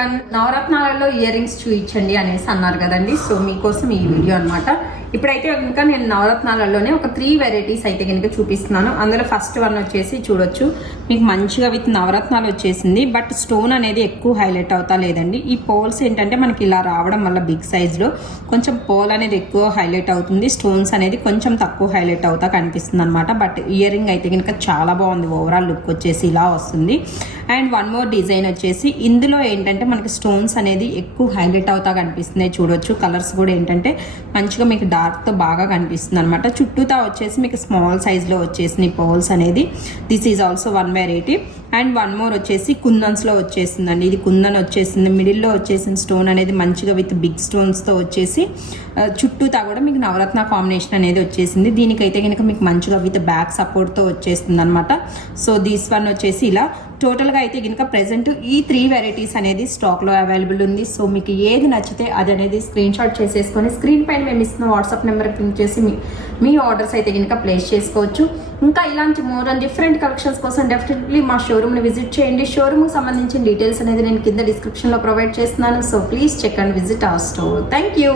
One నవరత్నాలలో ear rings చూపించండి అనేసి అన్నారు కదండి. సో మీకోసం ఈ వీడియో అనమాట. ఇప్పుడైతే ఇంకా నేను నవరత్నాలలోనే ఒక 3 వెరైటీస్ అయితే కనుక చూపిస్తున్నాను. అందులో ఫస్ట్ వన్ వచ్చేసి చూడొచ్చు, మీకు మంచిగా విత్ నవరత్నాలు వచ్చేసింది. బట్ స్టోన్ అనేది ఎక్కువ హైలైట్ అవుతా లేదండి. ఈ పోల్స్ ఏంటంటే మనకి ఇలా రావడం వల్ల బిగ్ సైజ్లో కొంచెం పోల్ అనేది ఎక్కువ హైలైట్ అవుతుంది, స్టోన్స్ అనేది కొంచెం తక్కువ హైలైట్ అవుతా కనిపిస్తుంది అనమాట. బట్ ఇయర్ రింగ్ అయితే కనుక చాలా బాగుంది, ఓవరాల్ లుక్ వచ్చేసి ఇలా వస్తుంది. అండ్ వన్ మోర్ డిజైన్ వచ్చేసి ఇందులో ఏంటంటే మనకి స్టోన్స్ అనేది ఎక్కువ హైలైట్ అవుతా కనిపిస్తున్నాయి. చూడొచ్చు కలర్స్ కూడా ఏంటంటే మంచిగా మీకు డార్క్తో బాగా కనిపిస్తుంది అనమాట. చుట్టూతా వచ్చేసి మీకు స్మాల్ సైజ్లో వచ్చేసినాయి పోల్స్ అనేది. This is also one variety. And one more వచ్చేసి కుందన్స్లో వచ్చేసిందండి. ఇది కుందన్ వచ్చేసింది, మిడిల్లో వచ్చేసిన స్టోన్ అనేది మంచిగా విత్ బిగ్ స్టోన్స్తో వచ్చేసి చుట్టూతా కూడా మీకు నవరత్న కాంబినేషన్ అనేది వచ్చేసింది. దీనికైతే కనుక మీకు మంచిగా విత్ బ్యాక్ సపోర్ట్తో వచ్చేస్తుంది అనమాట. సో దిస్ వన్ వచ్చేసి ఇలా టోటల్గా అయితే కనుక ప్రెజెంట్ ఈ 3 వెరైటీస్ అనేది స్టాక్లో అవైలబుల్ ఉంది. సో మీకు ఏది నచ్చితే అది అనేది స్క్రీన్ షాట్ చేసేసుకొని స్క్రీన్ పైన మేము ఇస్తున్న వాట్సాప్ నెంబర్కి లింక్ చేసి మీ ఆర్డర్స్ అయితే కనుక ప్లేస్ చేసుకోవచ్చు. ఇంకా ఇలాంటి మోర్ అండ్ డిఫరెంట్ కలెక్షన్స్ కోసం డెఫినెట్లీ మా షోరూమ్ని విజిట్ చేయండి. షోరూమ్కి సంబంధించిన డీటెయిల్స్ అనేది నేను కింద డిస్క్రిప్షన్లో ప్రొవైడ్ చేస్తున్నాను. So please check and visit our store. Thank you.